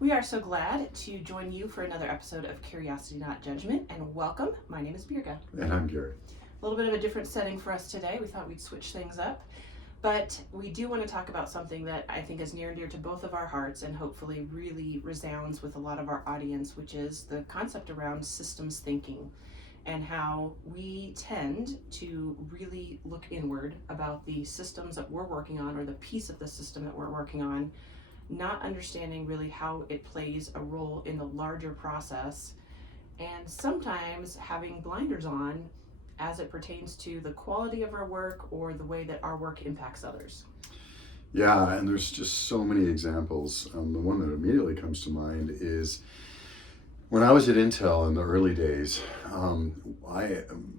We are so glad to join you for another episode of Curiosity Not Judgment, and welcome. My name is Birga. And I'm Gary. A little bit of a different setting for us today. We thought we'd switch things up, but we do want to talk about something that I think is near and dear to both of our hearts and hopefully really resounds with a lot of our audience, which is the concept around systems thinking and how we tend to really look inward about the systems that we're working on or the piece of the system that we're working on, not understanding really how it plays a role in the larger process, and sometimes having blinders on as it pertains to the quality of our work or the way that our work impacts others. Yeah, and there's just so many examples. The one that immediately comes to mind is when I was at Intel in the early days,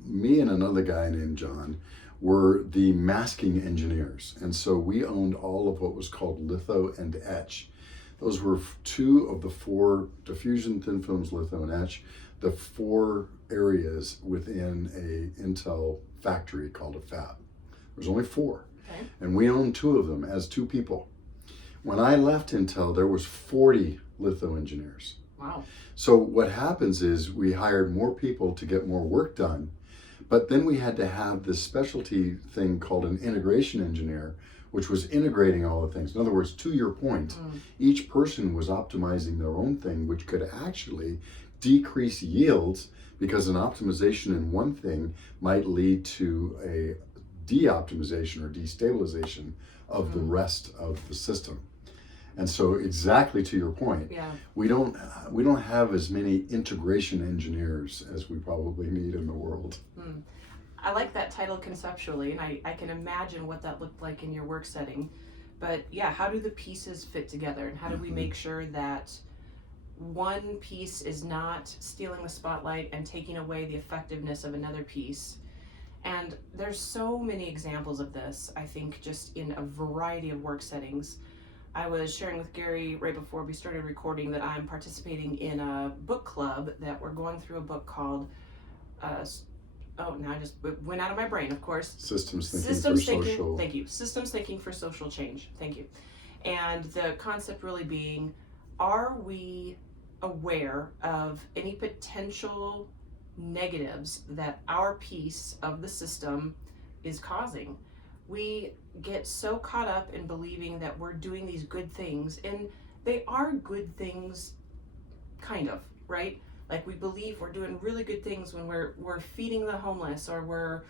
me and another guy named John were the masking engineers. And so we owned all of what was called litho and etch. Those were two of the four: diffusion, thin films, litho, and etch, the four areas within a Intel factory called a fab. There's only four. Okay. And we owned two of them as two people. When I left Intel, there was 40 litho engineers. Wow. So what happens is we hired more people to get more work done, but then we had to have this specialty thing called an integration engineer, which was integrating all the things. In other words, to your point, each person was optimizing their own thing, which could actually decrease yields because an optimization in one thing might lead to a de-optimization or destabilization of the rest of the system. And so, exactly to your point, we don't have as many integration engineers as we probably need in the world. I like that title conceptually, and I can imagine what that looked like in your work setting. But yeah, how do the pieces fit together, and how do we make sure that one piece is not stealing the spotlight and taking away the effectiveness of another piece? And there's so many examples of this, I think, just in a variety of work settings. I was sharing with Gary right before we started recording that I'm participating in a book club that we're going through a book called, now I just went out of my brain, of course. Systems Thinking for Social. Thank you. Systems Thinking for Social Change. Thank you. And the concept really being, are we aware of any potential negatives that our piece of the system is causing? We get so caught up in believing that we're doing these good things, and they are good things, kind of, right? Like, we believe we're doing really good things when we're feeding the homeless, or we're,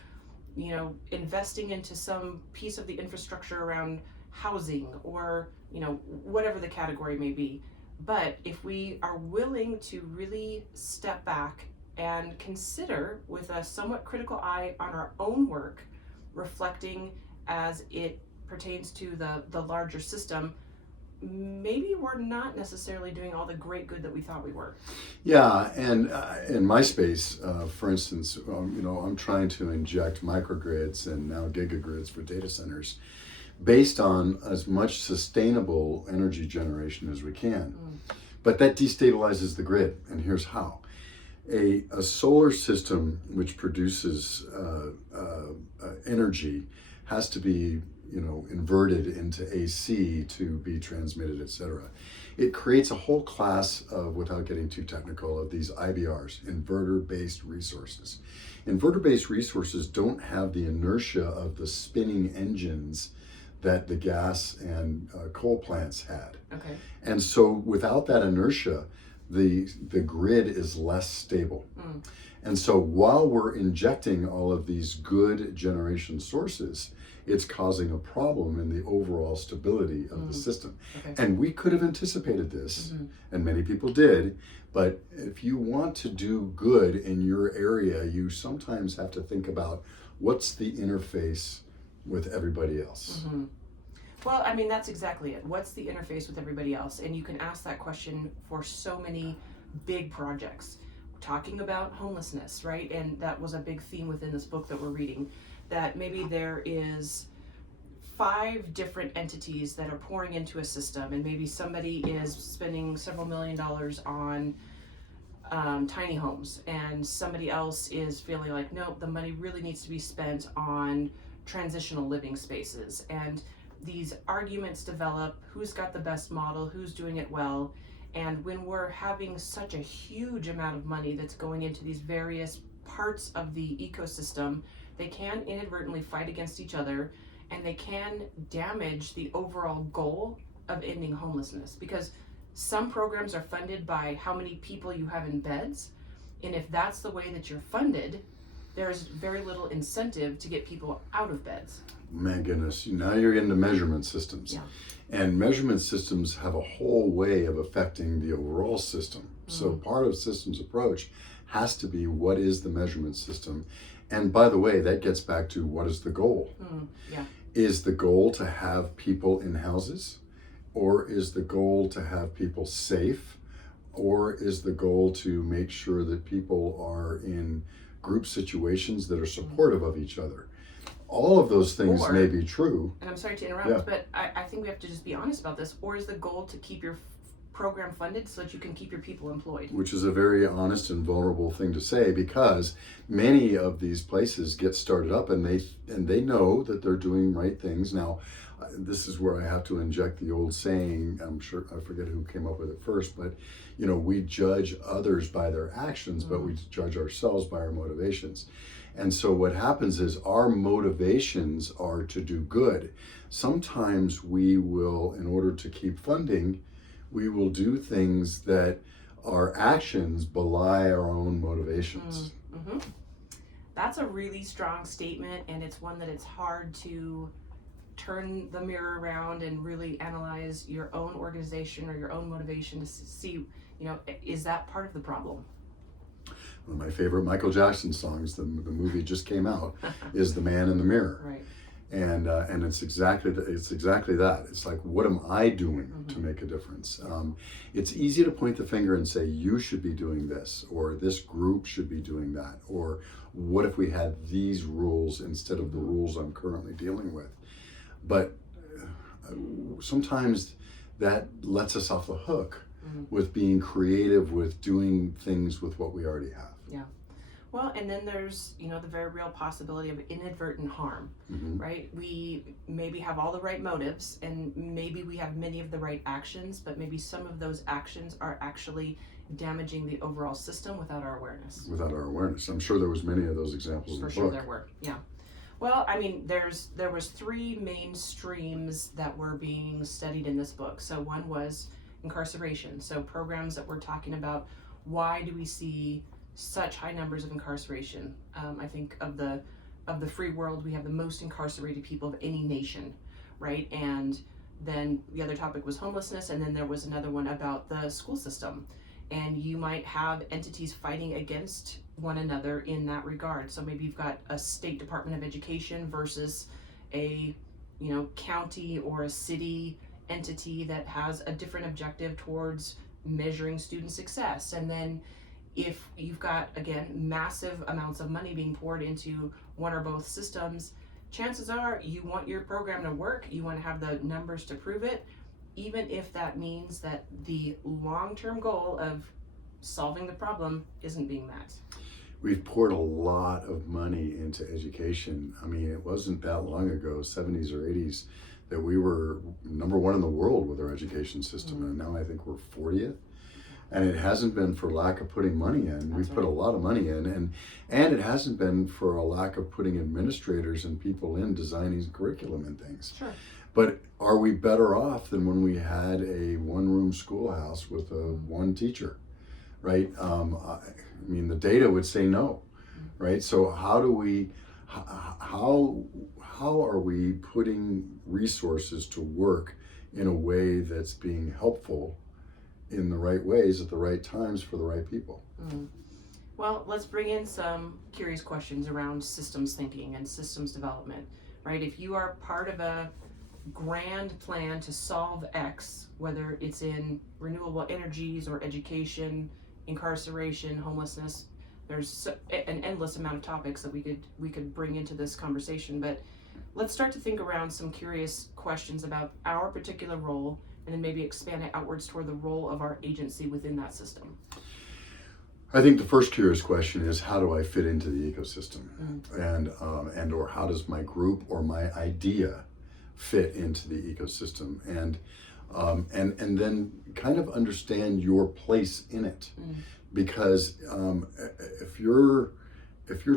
investing into some piece of the infrastructure around housing, or, whatever the category may be. But if we are willing to really step back and consider with a somewhat critical eye on our own work, reflecting as it pertains to the larger system, maybe we're not necessarily doing all the great good that we thought we were. Yeah, and in my space, for instance, I'm trying to inject microgrids and now gigagrids for data centers based on as much sustainable energy generation as we can. But that destabilizes the grid, and here's how. A solar system which produces energy has to be inverted into AC to be transmitted, etc. It creates a whole class of, without getting too technical, of these IBRs, inverter-based resources. Inverter-based resources don't have the inertia of the spinning engines that the gas and coal plants had. Okay. And so without that inertia, the grid is less stable. And so while we're injecting all of these good generation sources, it's causing a problem in the overall stability of the system. Okay. And we could have anticipated this, and many people did, but if you want to do good in your area, you sometimes have to think about what's the interface with everybody else. Well, that's exactly it. What's the interface with everybody else? And you can ask that question for so many big projects. We're talking about homelessness, right? And that was a big theme within this book that we're reading, that maybe there is 5 different entities that are pouring into a system, and maybe somebody is spending several $1 million on tiny homes, and somebody else is feeling like, no, the money really needs to be spent on transitional living spaces. And these arguments develop, who's got the best model, who's doing it well, And when we're having such a huge amount of money that's going into these various parts of the ecosystem, they can inadvertently fight against each other, and they can damage the overall goal of ending homelessness, because some programs are funded by how many people you have in beds, and if that's the way that you're funded, there's very little incentive to get people out of beds. My goodness, now you're into measurement systems. Yeah. And measurement systems have a whole way of affecting the overall system. So part of systems approach has to be, what is the measurement system? And by the way, that gets back to, what is the goal? Yeah. Is the goal to have people in houses? Or is the goal to have people safe? Or is the goal to make sure that people are in group situations that are supportive of each other? All of those things may be true. And I'm sorry to interrupt, but I think we have to just be honest about this. Or is the goal to keep your program funded so that you can keep your people employed? Which is a very honest and vulnerable thing to say, because many of these places get started up and they know that they're doing right things. Now, this is where I have to inject the old saying, I'm sure, I forget who came up with it first, but we judge others by their actions, but we judge ourselves by our motivations. And so what happens is our motivations are to do good. Sometimes we will, in order to keep funding, we will do things that our actions belie our own motivations. That's a really strong statement, and it's one that it's hard to turn the mirror around and really analyze your own organization or your own motivation to see, is that part of the problem? One of my favorite Michael Jackson songs, the movie just came out, is "The Man in the Mirror." Right. And it's exactly that. It's like, what am I doing to make a difference? It's easy to point the finger and say, you should be doing this, or this group should be doing that, or what if we had these rules instead of the rules I'm currently dealing with? But sometimes that lets us off the hook with being creative, with doing things with what we already have. Yeah. Well, and then there's, the very real possibility of inadvertent harm, right? We maybe have all the right motives, and maybe we have many of the right actions, but maybe some of those actions are actually damaging the overall system without our awareness. Without our awareness. I'm sure there was many of those examples in the book. For sure there were, yeah. Well, I mean, there was three main streams that were being studied in this book. So one was incarceration. So programs that we're talking about, why do we see such high numbers of incarceration? I think of the free world, we have the most incarcerated people of any nation, right? And then the other topic was homelessness, and then there was another one about the school system. And you might have entities fighting against one another in that regard. So maybe you've got a state Department of Education versus a county or a city entity that has a different objective towards measuring student success. And then if you've got, again, massive amounts of money being poured into one or both systems, chances are you want your program to work, you want to have the numbers to prove it, even if that means that the long-term goal of solving the problem isn't being met. We've poured a lot of money into education. I mean, it wasn't that long ago, 70s or 80s, that we were number one in the world with our education system. And now I think we're 40th. And it hasn't been for lack of putting money in. We've put a lot of money in, and it hasn't been for a lack of putting administrators and people in designing curriculum and things. Sure. But are we better off than when we had a one-room schoolhouse with one teacher, right? I mean, the data would say no, right? So how are we putting resources to work in a way that's being helpful in the right ways at the right times for the right people? Well, let's bring in some curious questions around systems thinking and systems development, right? If you are part of a grand plan to solve X, whether it's in renewable energies or education, incarceration, homelessness, there's an endless amount of topics that we could bring into this conversation, but let's start to think around some curious questions about our particular role, and then maybe expand it outwards toward the role of our agency within that system. I think the first curious question is, how do I fit into the ecosystem? And or how does my group or my idea fit into the ecosystem? And and then kind of understand your place in it. Because if you're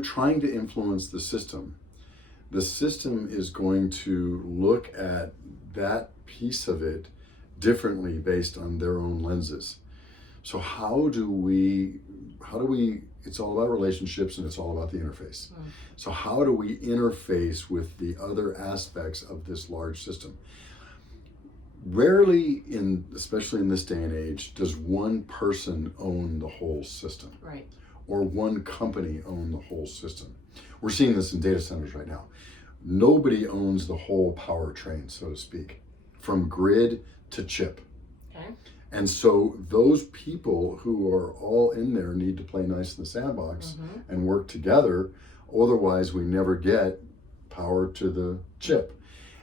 trying to influence the system is going to look at that piece of it differently based on their own lenses. So how do we, it's all about relationships and it's all about the interface. So how do we interface with the other aspects of this large system? Rarely, especially in this day and age, does one person own the whole system. Right. Or one company own the whole system. We're seeing this in data centers right now. Nobody owns the whole powertrain, so to speak, from grid to chip. Okay. And so those people who are all in there need to play nice in the sandbox and work together. Otherwise, we never get power to the chip.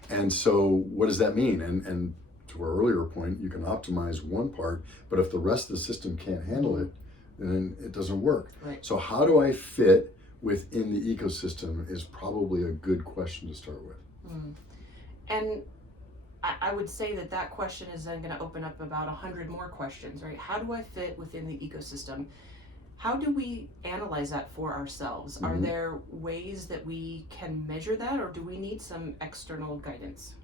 And so what does that mean? And to our earlier point, you can optimize one part, but if the rest of the system can't handle it, then it doesn't work. Right. So how do I fit within the ecosystem is probably a good question to start with. And I would say that question is then going to open up about 100 more questions, right? How do I fit within the ecosystem? How do we analyze that for ourselves? Are there ways that we can measure that, or do we need some external guidance?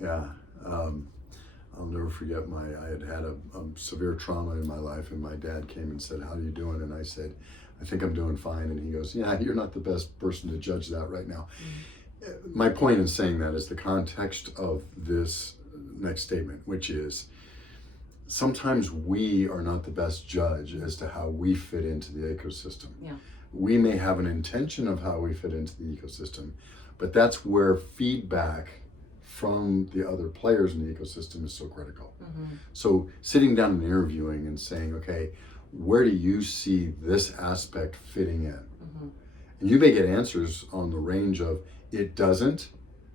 Yeah. I'll never forget I had a severe trauma in my life, and my dad came and said, "How are you doing?" And I said, "I think I'm doing fine." And he goes, "Yeah, you're not the best person to judge that right now." My point in saying that is the context of this next statement, which is sometimes we are not the best judge as to how we fit into the ecosystem. Yeah. We may have an intention of how we fit into the ecosystem, but that's where feedback from the other players in the ecosystem is so critical. So sitting down and interviewing and saying, okay, where do you see this aspect fitting in? And you may get answers on the range of it doesn't,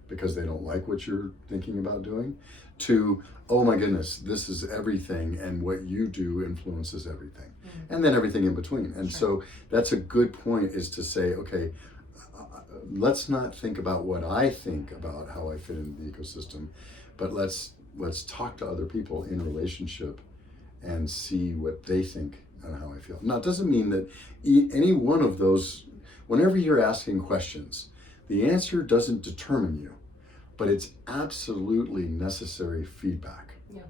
because they don't like what you're thinking about doing, to, oh my goodness, this is everything, and what you do influences everything. And then everything in between. And so that's a good point, is to say, okay, let's not think about what I think about how I fit into the ecosystem, but let's talk to other people in relationship and see what they think and how I feel. Now, it doesn't mean that any one of those, whenever you're asking questions, the answer doesn't determine you, but it's absolutely necessary feedback. Yeah.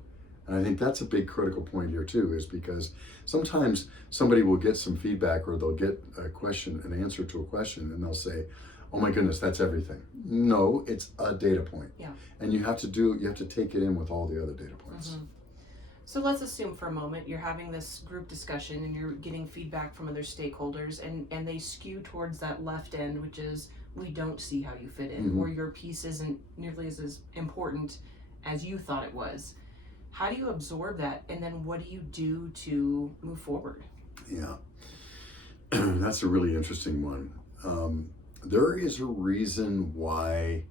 And I think that's a big critical point here too, is because sometimes somebody will get some feedback, or they'll get an answer to a question, and they'll say, "Oh my goodness, that's everything." No, it's a data point. Yeah. And you have to take it in with all the other data points. So let's assume for a moment you're having this group discussion and you're getting feedback from other stakeholders, and they skew towards that left end, which is, we don't see how you fit in, or your piece isn't nearly as important as you thought it was. How do you absorb that, and then what do you do to move forward? Yeah, that's a really interesting one. There is a reason why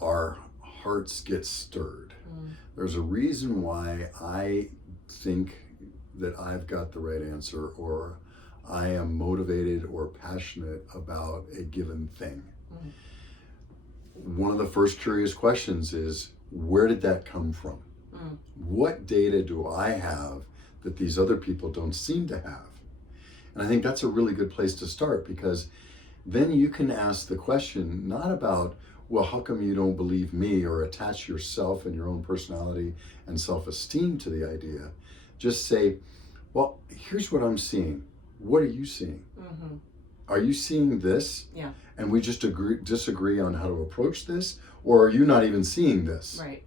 our hearts get stirred. There's a reason why I think that I've got the right answer, or I am motivated or passionate about a given thing. One of the first curious questions is, where did that come from? What data do I have that these other people don't seem to have? And I think that's a really good place to start, because then you can ask the question not about, well, how come you don't believe me, or attach yourself and your own personality and self-esteem to the idea. Just say, well, here's what I'm seeing. What are you seeing? Are you seeing this? Yeah. And we just disagree on how to approach this, or are you not even seeing this? Right.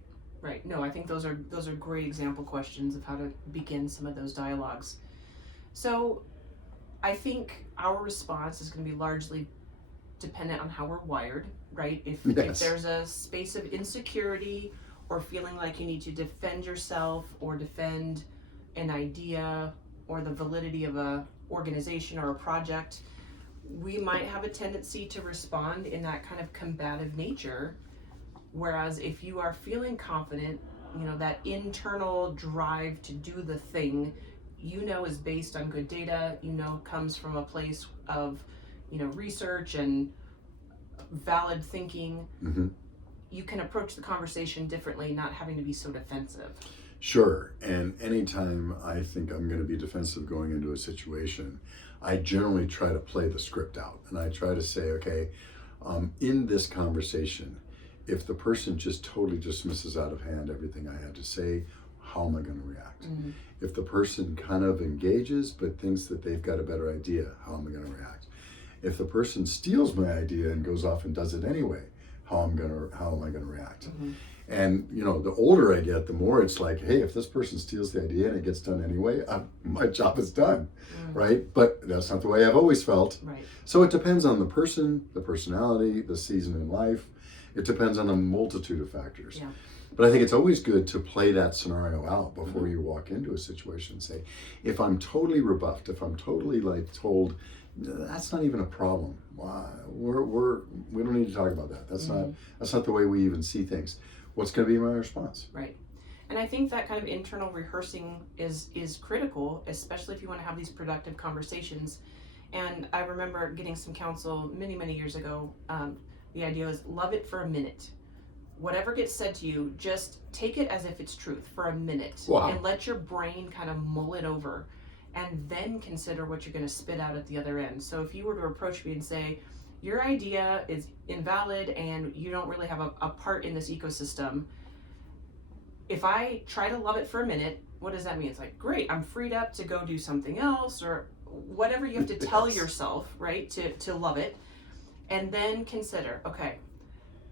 No, I think those are great example questions of how to begin some of those dialogues. So I think our response is going to be largely dependent on how we're wired, right? If there's a space of insecurity, or feeling like you need to defend yourself or defend an idea or the validity of a organization or a project, we might have a tendency to respond in that kind of combative nature. Whereas if you are feeling confident, that internal drive to do the thing, is based on good data, comes from a place of, research and valid thinking, you can approach the conversation differently, not having to be so defensive. Sure. And anytime I think I'm going to be defensive going into a situation, I generally try to play the script out. And I try to say, okay, in this conversation, if the person just totally dismisses out of hand everything I had to say, how am I going to react? Mm-hmm. If the person kind of engages but thinks that they've got a better idea, how am I going to react? If the person steals my idea and goes off and does it anyway, how am I going to react? Mm-hmm. And the older I get, the more it's like, hey, if this person steals the idea and it gets done anyway, my job is done, right? But that's not the way I've always felt. Right. So it depends on the person, the personality, the season in life. It depends on a multitude of factors. Yeah. But I think it's always good to play that scenario out before you walk into a situation and say, if I'm totally rebuffed, if I'm totally told, that's not even a problem. We don't need to talk about that. That's not the way we even see things. What's going to be my response? Right. And I think that kind of internal rehearsing is critical, especially if you want to have these productive conversations. And I remember getting some counsel many years ago. The idea was love it for a minute. Whatever gets said to you, just take it as if it's truth for a minute. Wow. And let your brain kind of mull it over, and then consider what you're going to spit out at the other end. So if you were to approach me and say, your idea is invalid and you don't really have a part in this ecosystem, if I try to love it for a minute, what does that mean? It's like, great, I'm freed up to go do something else, or whatever you have to tell yourself, right, to love it. And then consider, okay,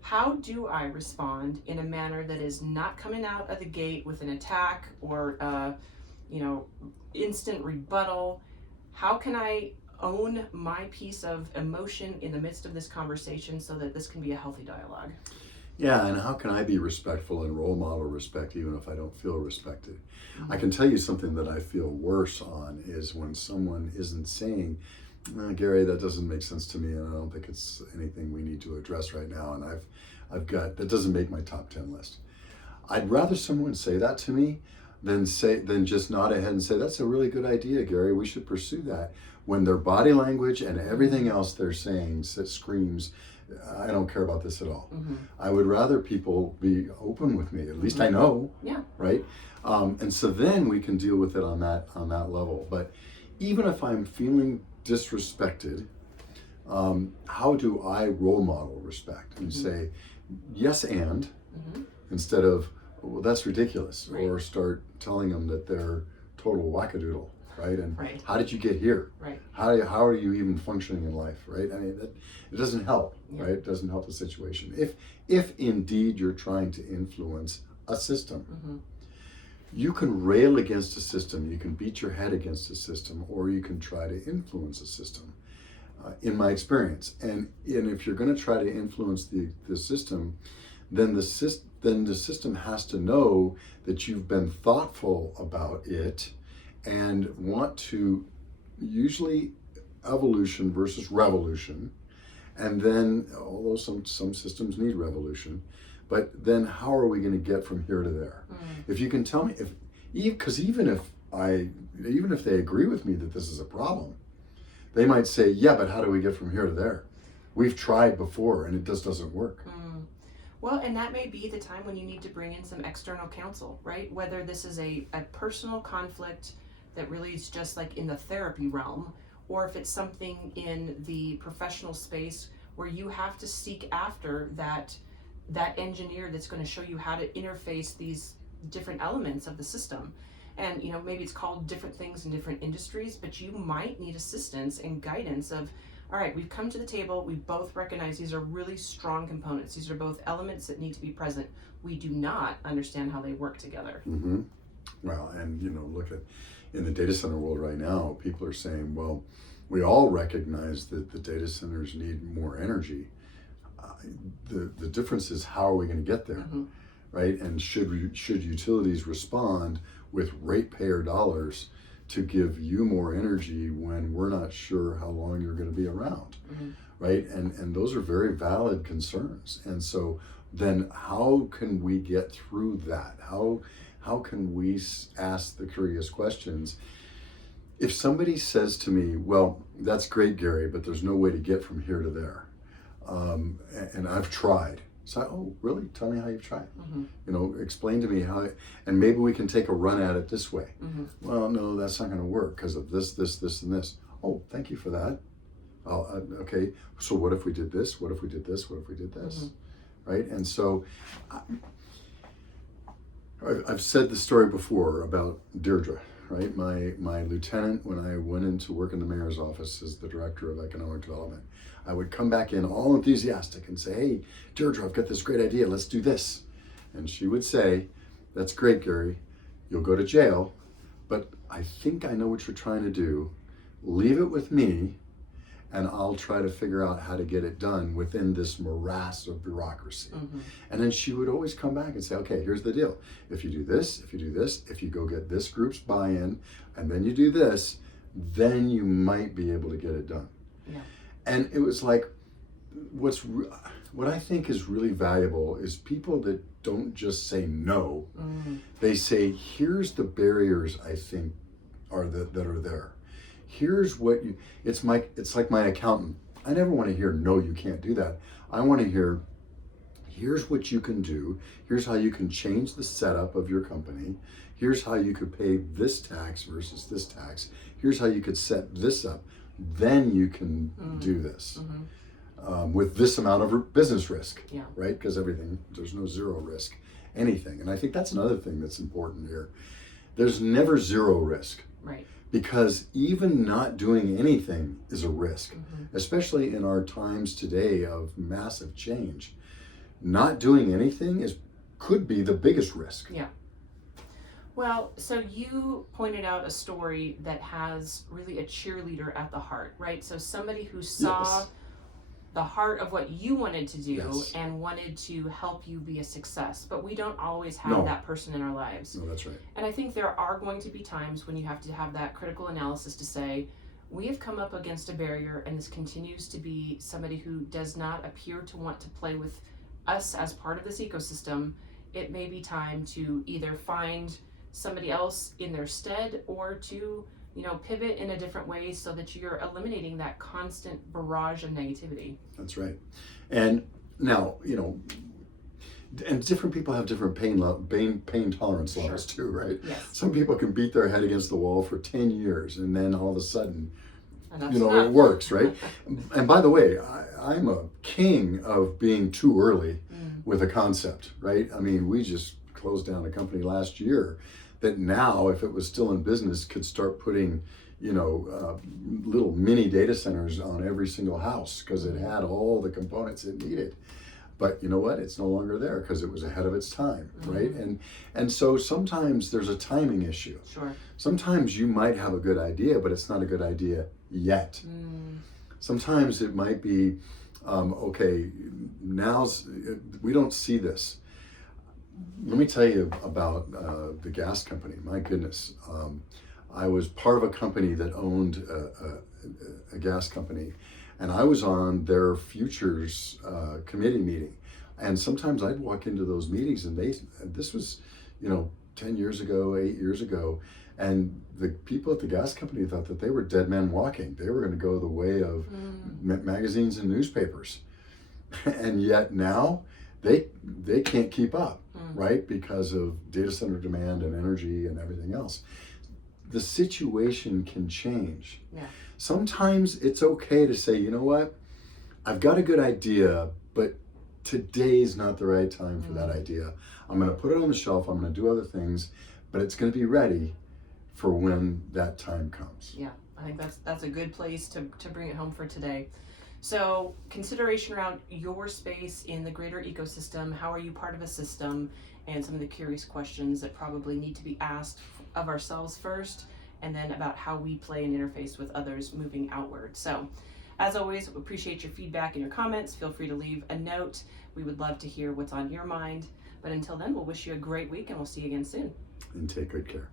how do I respond in a manner that is not coming out of the gate with an attack or instant rebuttal? How can I own my piece of emotion in the midst of this conversation so that this can be a healthy dialogue? Yeah, and how can I be respectful and role model respect even if I don't feel respected? I can tell you something that I feel worse on is when someone isn't saying, Gary, that doesn't make sense to me, and I don't think it's anything we need to address right now, and I've got, that doesn't make my top 10 list. I'd rather someone say that to me than just nod ahead and say, that's a really good idea, Gary, we should pursue that, when their body language and everything else they're saying screams, I don't care about this at all. Mm-hmm. I would rather people be open with me. At least I know, right? And so then we can deal with it on that level. But even if I'm feeling disrespected, how do I role model respect and say, yes, and instead of, well, that's ridiculous, or start telling them that they're total wackadoodle, right? And how did you get here? Right. How are you even functioning in life, right? I mean, it doesn't help, right? It doesn't help the situation. If indeed you're trying to influence a system, you can rail against a system, you can beat your head against a system, or you can try to influence a system, in my experience. And if you're going to try to influence the system, then the system has to know that you've been thoughtful about it and want to, usually evolution versus revolution, and then, although some systems need revolution, but then how are we going to get from here to there? If you can tell me, because even if they agree with me that this is a problem, they might say, yeah, but how do we get from here to there? We've tried before and it just doesn't work. Well, and that may be the time when you need to bring in some external counsel, right? Whether this is a personal conflict that really is just like in the therapy realm, or if it's something in the professional space where you have to seek after that engineer that's going to show you how to interface these different elements of the system. And maybe it's called different things in different industries, but you might need assistance and guidance of, all right, we've come to the table, we both recognize these are really strong components, these are both elements that need to be present. We do not understand how they work together. Well, and look at, in the data center world right now, people are saying, well, we all recognize that the data centers need more energy. The difference is, how are we going to get there, right? And should utilities respond with ratepayer dollars to give you more energy when we're not sure how long you're going to be around, right? And those are very valid concerns. And so then how can we get through that? How can we ask the curious questions? If somebody says to me, well, that's great, Gary, but there's no way to get from here to there. And I've tried, So, oh, really? Tell me how you've tried. Mm-hmm. You know, explain to me how, and maybe we can take a run at it this way. Mm-hmm. Well, no, that's not going to work because of this, and this. Oh, thank you for that. Okay, so what if we did this? What if we did this? What if we did this? Mm-hmm. Right? And so I've said the story before about Deirdre, right? My lieutenant, when I went into work in the mayor's office as the director of economic development, I would come back in all enthusiastic and say, hey, Deirdre, I've got this great idea. Let's do this. And she would say, that's great, Gary. You'll go to jail, but I think I know what you're trying to do. Leave it with me, and I'll try to figure out how to get it done within this morass of bureaucracy. Mm-hmm. And then she would always come back and say, okay, here's the deal. If you do this, if you go get this group's buy-in, and then you do this, then you might be able to get it done. Yeah. And it was like, what I think is really valuable is people that don't just say no. Mm-hmm. They say, here's the barriers I think that are there. Here's what it's like my accountant. I never want to hear, no, you can't do that. I want to hear, here's what you can do. Here's how you can change the setup of your company. Here's how you could pay this tax versus this tax. Here's how you could set this up. Then you can do this with this amount of business risk, right? Because there's no zero risk, anything. And I think that's another thing that's important here. There's never zero risk. Right. Because even not doing anything is a risk, especially in our times today of massive change. Not doing anything could be the biggest risk. Yeah. Well, so you pointed out a story that has really a cheerleader at the heart, right? So somebody who saw the heart of what you wanted to do and wanted to help you be a success. But we don't always have that person in our lives. No, that's right. And I think there are going to be times when you have to have that critical analysis to say, we have come up against a barrier, and this continues to be somebody who does not appear to want to play with us as part of this ecosystem. It may be time to either find somebody else in their stead, or to pivot in a different way so that you're eliminating that constant barrage of negativity. That's right. And now, and different people have different pain tolerance levels too, right? Yes. Some people can beat their head against the wall for 10 years and then all of a sudden, enough. It works, right? And by the way, I'm a king of being too early with a concept, right? I mean, we just closed down a company last year that now, if it was still in business, could start putting, little mini data centers on every single house because it had all the components it needed. But you know what? It's no longer there because it was ahead of its time, right? And so sometimes there's a timing issue. Sure. Sometimes you might have a good idea, but it's not a good idea yet. Sometimes it might be, okay, we don't see this. Let me tell you about the gas company. My goodness. I was part of a company that owned a gas company, and I was on their futures committee meeting. And sometimes I'd walk into those meetings, and this was, 10 years ago, 8 years ago, and the people at the gas company thought that they were dead men walking. They were going to go the way of magazines and newspapers. And yet now they can't keep up, right? Because of data center demand and energy and everything else. The situation can change. Yeah. Sometimes it's okay to say, you know what, I've got a good idea, but today's not the right time for that idea. I'm going to put it on the shelf. I'm going to do other things, but it's going to be ready for when that time comes. Yeah, I think that's a good place to bring it home for today. So consideration around your space in the greater ecosystem. How are you part of a system? And some of the curious questions that probably need to be asked of ourselves first, and then about how we play and interface with others moving outward. So as always, we appreciate your feedback and your comments. Feel free to leave a note. We would love to hear what's on your mind. But until then, we'll wish you a great week, and we'll see you again soon. And take good care.